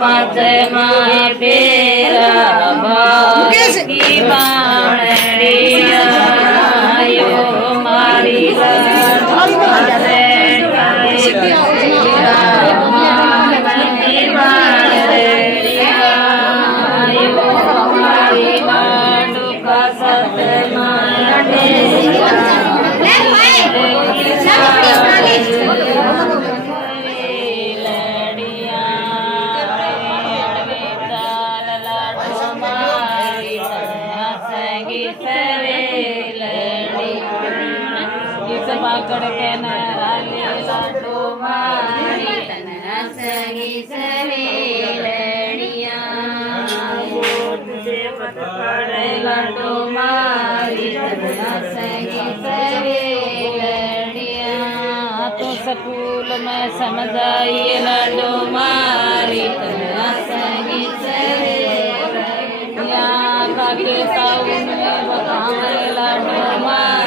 पाँच माए पेरा की बाणिया मारी पकड़ के नाली लाडो मारी तना सगी सवेलड़िया पकड़े लाडो मारी तना सगी सवेलड़िया तो स्कूल में समझाइए लाडो मारी तना सगी सवेलड़िया काके टाउन में बताए लाडो मारी